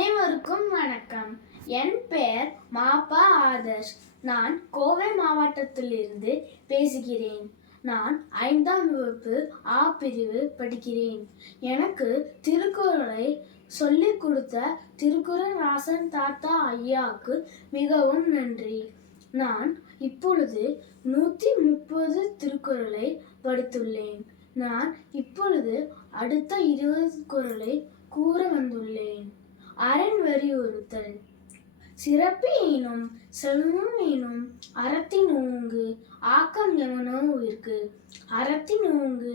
அனைவருக்கும் வணக்கம். என் பெயர் மாப்பா ஆதர்ஷ். நான் கோவை மாவட்டத்திலிருந்து பேசுகிறேன். நான் 5ஆம் வகுப்பு ஆ பிரிவு படிக்கிறேன். எனக்கு திருக்குறளை சொல்லிக் கொடுத்த திருக்குறள் ராசன் தாத்தா ஐயாவுக்கு மிகவும் நன்றி. நான் இப்பொழுது 130 திருக்குறளை படித்துள்ளேன். நான் இப்பொழுது அடுத்த 20 குறளை கூற வந்துள்ளேன். அரண் வலியுறுத்தல். சிறப்பு ஈனும் செல்வம் ஈனும் அறத்தின் ஓங்கு ஆக்கம் எவனோ உயிர்க்கு. அறத்தின் ஓங்கு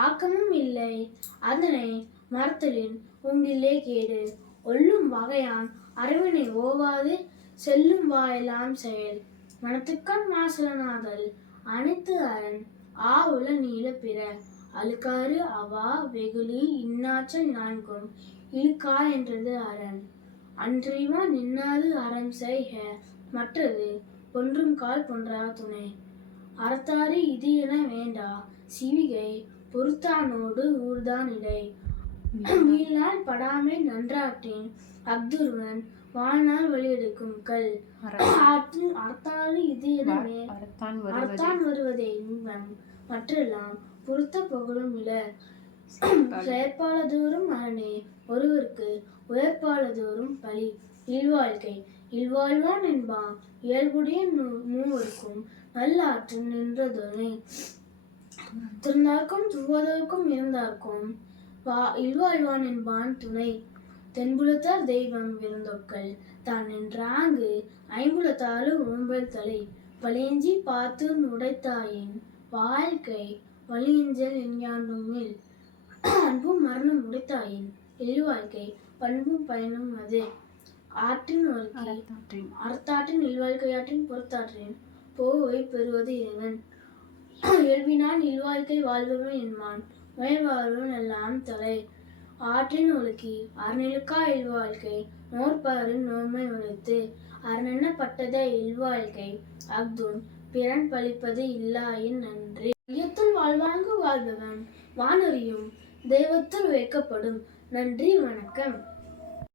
ஆக்கமும் இல்லை அதனை மறத்தலின் ஒங்கிலே கேடு. ஒல்லும் வகையான் அறிவினை ஓவாது செல்லும் வாயெல்லாம் செயல். மனத்துக்கண் மாசலனாதல் அனைத்து அரண் ஆவுல நீல பிற. அழுக்காறு அவா வெகுளி இன்னாற்றல் நான்கும் இழுக்கா என்றது அரண். அன்றிவா நின்னாது அறம் செய்க மற்றது பொன்றும் கால் பொன்றா துணை. அறத்தாறு இது என வேண்டா சிவிகை பொறுத்தானோடு ஊர்தான் இடை. வீழ்நாள் படாமை நன்றாற்றின் அஃதுருவன் வாழ்நாள் வழியெடுக்கும் கல். அறத்தாறு இது என அறத்தான் வருவதே இன்பம் மற்றெல்லாம் பொறுத்த புகழும் இல. செயற்பாலதோறும் அரணே ஒருவருக்கு உயர்பாலதோறும் பழி. இல்வாழ்க்கை இல்வாழ்வான் என்பான் இயல்புடைய மூவருக்கும் நல்லாற்று நின்றதொனை. திருந்தார்க்கும் துவதற்கும் இருந்தார்க்கும் இல்வாழ்வான் என்பான் துணை. தென்புலத்தார் தெய்வம் விருந்தொக்கல் தான் நின்றாங்கு ஐம்புலத்தாறு ஓம்பல் தலை. பழியஞ்சி பார்த்து உடைத்தாயின் வாழ்க்கை வழியஞ்சல் என்யாண்டுமில். அன்பும் மரணம் உடைத்தாயின் இல்வாழ்க்கை பண்பும் பயனும் அது. ஆற்றின் அறத்தாற்றின் இல்வாழ்க்கையாற்றின் பொறுத்தாற்றின் போவை பெறுவது எவன். இயல்பினான் இல்வாழ்க்கை வாழ்பவன் என்மான் முயல்வாழ்வன் எல்லாம் தலை. ஆற்றின் ஒழுக்கி அறநிலுக்கா இல்வாழ்க்கை நோற்பாரின் நோன்மை உழைத்து. அறனென்னப்பட்டதை இல்வாழ்க்கை அஃதுன் பிறன் பழிப்பது இல்லாயின் நன்றி. ஐயத்துள் வாழ்வாங்கு வாழ்பவன் வானறியும் தெய்வத்துள் வைக்கப்படும். நன்றி, வணக்கம்.